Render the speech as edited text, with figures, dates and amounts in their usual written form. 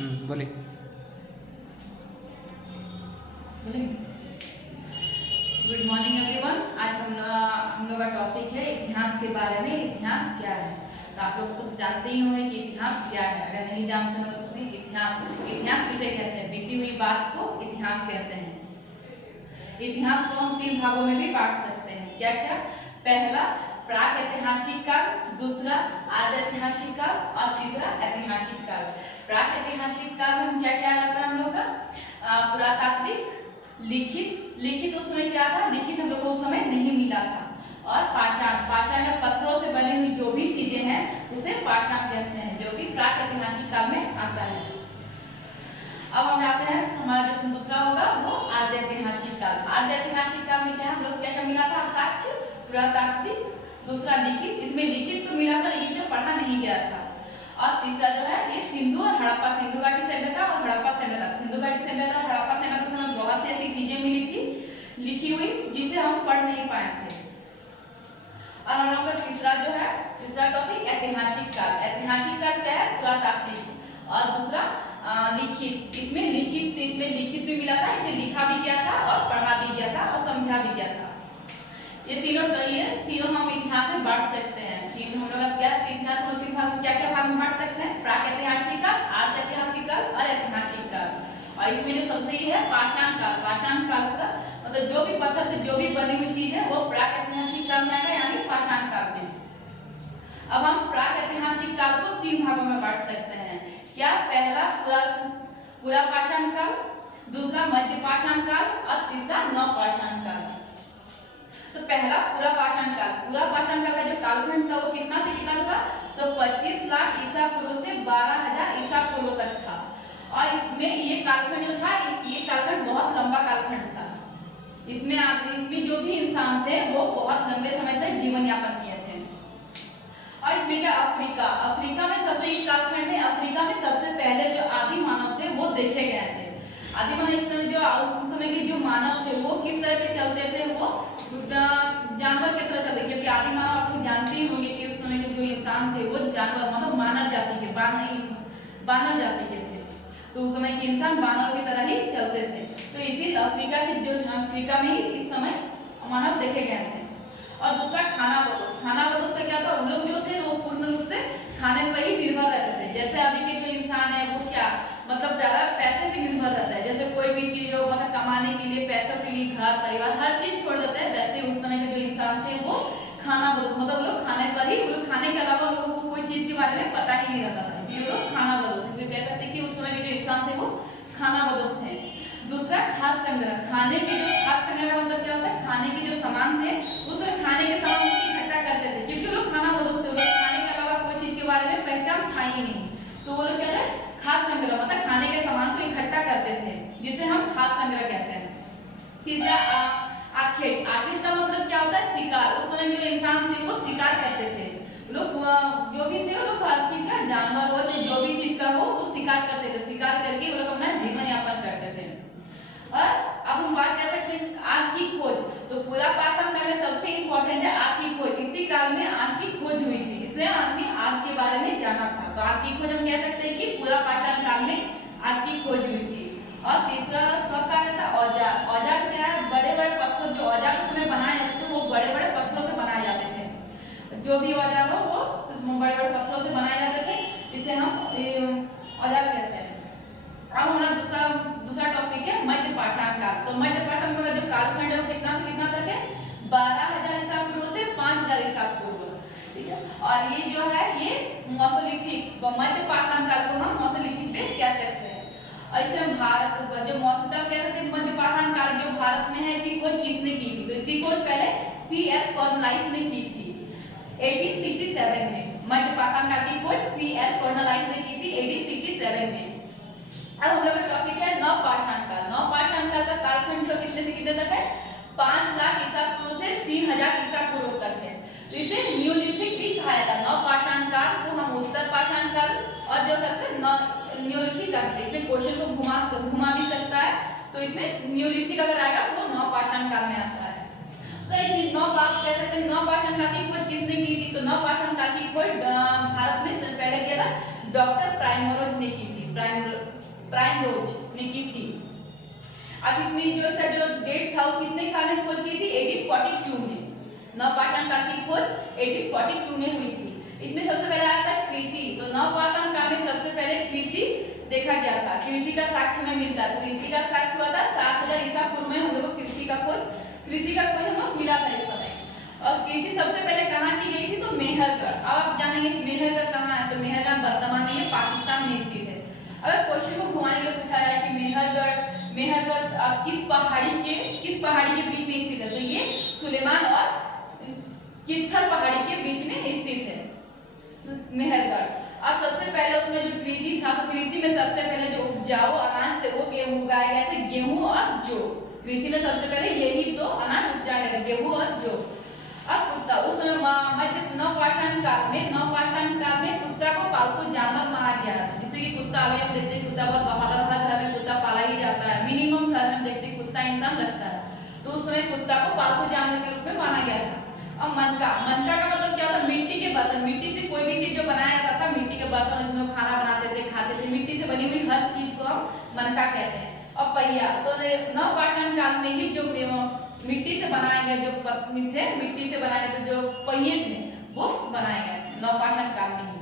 बोले बोले good morning everyone. आज हम लोग का टॉपिक है इतिहास के बारे में। इतिहास क्या है? तो आप लोग सब जानते ही होंगे कि इतिहास क्या है। अगर नहीं जानते हो तो इतिहास किसे कहते हैं? बीती हुई बात को इतिहास कहते हैं। इतिहास को हम 3 भागों में भी बांट सकते हैं। क्या क्या? पहला प्राक ऐतिहासिक काल, दूसरा आद्य ऐतिहासिक काल और तीसरा ऐतिहासिक काल। प्राक ऐतिहासिक काल में क्या क्या आता है हम लोग का? पुरातात्विक, लिखित उस समय क्या था? लिखित हम लोग को उस समय नहीं मिला था। और पाषाण में पत्थरों से बनी हुई जो भी चीजें हैं उसे पाषाण कहते हैं, जो कि प्राक ऐतिहासिक काल में आता है। अब हम आते हैं, हमारा जो दूसरा होगा वो आद्य ऐतिहासिक काल। आद्य ऐतिहासिक काल में क्या हम लोग क्या क्या मिला था? साक्ष्य, पुरातात्विक, दूसरा लिखित। इसमें लिखित तो मिला था लेकिन जो पढ़ा नहीं गया था। और तीसरा जो है ये सिंधु और हड़प्पा, सिंधु घाटी सभ्यता और हड़प्पा सभ्यता। सिंधु घाटी सभ्यता और हड़प्पा सभ्यता में हमें बहुत सी ऐसी चीजें मिली थी लिखी हुई जिसे हम पढ़ नहीं पाए थे। और हम लोग का तीसरा जो है, तीसरा टॉपिक ऐतिहासिक काल। ऐतिहासिक काल क्या है? पुरातात्विक। और दूसरा लिखित। इसमें लिखित भी मिला था, इसे लिखा भी गया था और पढ़ा भी गया था और समझा भी गया था। ये तीनों हम इतिहास में बांट सकते हैं। तीन हम लोग क्या इतिहास में 3 भाग, क्या क्या भाग में बांट सकते हैं? प्राक ऐतिहासिक काल, आद्य ऐतिहासिक काल और ऐतिहासिक काल। और इसमें जो सबसे ही है पाषाण काल। पाषाण काल का मतलब जो भी पत्थर से जो भी बनी हुई चीज है वो प्राक ऐतिहासिक काल में आएगा, यानी पाषाण काल में। अब हम प्राक ऐतिहासिक काल को 3 भागों में बांट सकते हैं। क्या? पहला पूरा पाषाण काल, दूसरा मध्य पाषाण काल और तीसरा नवपाषाण काल। तो पहला पूरा पाषाण काल। पूरा पाषाण काल का जो कालखंड था वो कितना से कितना था? तो 25 लाख ईसा पूर्व से 12,000 ईसा पूर्व तक था। और इसमें ये कालखंड जो था, ये कालखंड बहुत लंबा कालखंड था। इसमें जो भी इंसान थे वो बहुत लंबे समय तक जीवन यापन किए थे। और इसमें क्या? अफ्रीका में सबसे एक कालखंड है। अफ्रीका में सबसे पहले जो आदि मानव थे वो देखे गए थे। आदि मानव जो उस समय के जो मानव थे वो किस तरह के चलते थे? वो जानवर की तरह चलते, क्योंकि आदि मानव आप लोग जानते ही होंगे कि उस समय के जो इंसान थे वो जानवर मतलब मानव जाति के, बानर जाति के थे। तो उस समय के इंसान बानर की तरह ही चलते थे। तो इसी अफ्रीका में ही इस समय मानव देखे गए थे। और दूसरा खानाबदोश। खानाबदोश का क्या था? उन लोग जो थे वो पूर्ण रूप से खाने पर ही निर्भर रहते थे। जैसे अभी के जो इंसान है वो क्या मतलब ज्यादा पैसे पे निर्भर रहता है। जैसे कोई भी चीज हो मतलब कमाने के लिए, पैसों के लिए, घर परिवार हर चीज छोड़ देता है। वैसे उस समय के जो इंसान थे वो खानाबदोश मतलब लोग खाने पर ही, खाने के अलावा लोगों को कोई चीज के बारे में पता ही नहीं रहता था। इसलिए लोग खानाबदोश, इसलिए कह सकते हैं कि उस समय के जो इंसान थे वो खानाबदोश थे। दूसरा खाद्य संग्रह। खाने के जो खाद्य संग्रह का मतलब क्या होता है? खाने के जो सामान थे उसमें खाने के सामान इकट्ठा करते थे, क्योंकि लोग खानाबदोश थे। लोग खाने के अलावा कोई चीज के बारे में पहचान था ही नहीं। तो वो लोग क्या थे? खाद्य संग्रह मतलब खाने के सामान को इकट्ठा करते थे, जिसे हम खाद्य संग्रह कहते हैं। तीसरा आखेट। आखेट का मतलब क्या होता है? शिकार। उस समय जो इंसान थे वो शिकार करते थे। लोग जो भी थे वो लोग हर चीज का, जानवर हो चाहे जो भी चीज का हो वो शिकार करते थे। शिकार करके वो लोग अपना जीवन यापन करते थे। और अब हम बात कर सकते हैं आग की खोज। तो पूरा पाषाण काल में सबसे इंपॉर्टेंट है आग की खोज। इसी काल में आग की खोज हुई थी, इसलिए आदमी आग के बारे में जाना था। तो आग की खोज हम कह सकते हैं कि पूरा पाषाण काल में आग की खोज हुई थी। और तीसरा कब कहा जाता है? औजार। औजार क्या है? बड़े बड़े पत्थर, जो औजार उसमें बनाए जाते थे वो बड़े बड़े पत्थरों से बनाए जाते थे। जो भी औजार हो वो बड़े बड़े पत्थरों से बनाए जाते थे, इसे हम औजार कहते हैं। अब हमारा दूसरा टॉपिक है मध्य पाषाण काल। तो मध्य पाषाण काल का जो कालखंड है वो कितना से कितना तक है? 12,000 ईसा पूर्व से 5,000 ईसा पूर्व। ठीक है। और ये जो है ये मोसोलिथिक, मध्य पाषाण काल को हम मोसोलिथिक पे कह सकते हैं। और इसमें भारत जो मध्य पाषाण काल जो भारत में है, इसकी खोज किसने की थी? तो इसकी खोज पहले C.L. कॉर्नवालिस ने की थी 1867 में। मध्य पाषाण काल की खोज C.L. कॉर्नवालिस ने की थी 1867 में। अब हम लोग का टॉपिक है नवपाषाण काल। नवपाषाण काल का कालखंड जो कितने से कितने तक है? 5 लाख ईसा पूर्व से 3,000 ईसा पूर्व तक है। तो इसे न्यूलिथिक भी कहा जाता है। नवपाषाण काल को हम उत्तर पाषाण काल और जो कहते हैं न्यूलिथिक कहते हैं। इसमें क्वेश्चन को घुमा भी सकता है, तो इसमें न्यूलिथिक अगर आएगा तो वो नवपाषाण काल में आता है। तो इसमें कह सकते हैं नवपाषाण काल की खोज किसने की थी? तो नवपाषाण काल की खोज भारत में पहले किया था डॉक्टर प्राइमरोज ने की थी, प्राइमरोज ने की थी। अब इसमें जो इसका जो डेट था वो कितने साल में खोज की थी? 1842 में। नवपाषाण काल की खोज 1842 में हुई थी। इसमें सबसे पहले आता है कृषि। तो नवपाषाण काल में सबसे पहले कृषि देखा गया था। कृषि का साक्ष्य में मिलता है। कृषि का साक्ष्य हुआ था 7000 ईसा पूर्व में हम लोग को कृषि का खोज हम लोग मिला था इस समय। और कृषि सबसे पहले कहाँ की गई थी? तो मेहरगढ़। अब आप जानेंगे मेहरगढ़ कहाँ है। तो मेहरगढ़ वर्तमान में ये पाकिस्तान में स्थित है। अगर क्वेश्चन को घुमाने के पूछा जाए कि मेहरगढ़ किस पहाड़ी के बीच में स्थित है? तो ये सुलेमान और कित्थर पहाड़ी के बीच में स्थित है मेहरगढ़। अब सबसे पहले उसमें जो कृषि था, तो कृषि में सबसे पहले जो उपजाऊ अनाज थे वो उगाए गए थे गेहूं और जौ। कृषि में सबसे पहले यही तो अनाज उपजाए गए, गेहूं और जौ। अब कुत्ता, उस मध्य नवपाषाण काल में कुत्ता को पालतू जानवर माना गया था। जैसे कि कुत्ता, अभी हम देखते हैं कुत्ता बहुत वफादार, हर घर में कुत्ता पाला ही जाता है। मिनिमम घर में देखते कुत्ता इंसान रखता है। तो उस समय कुत्ता को पालतू जानवर के रूप में माना गया था। अब मनका का मतलब क्या होता है? मिट्टी के बर्तन। मिट्टी से कोई भी चीज जो बनाया जाता था, मिट्टी के बर्तन जिसमें खाना बनाते थे, खाते थे, मिट्टी से बनी हुई हर चीज को हम मनका कहते हैं। और पहिया, तो नवपाषाण काल में ही जो मिट्टी से बनाए गए जो पत्नी थे, मिट्टी से बनाए गए जो पहिए थे वो बनाए गए थे नवपाषाण काल में ही।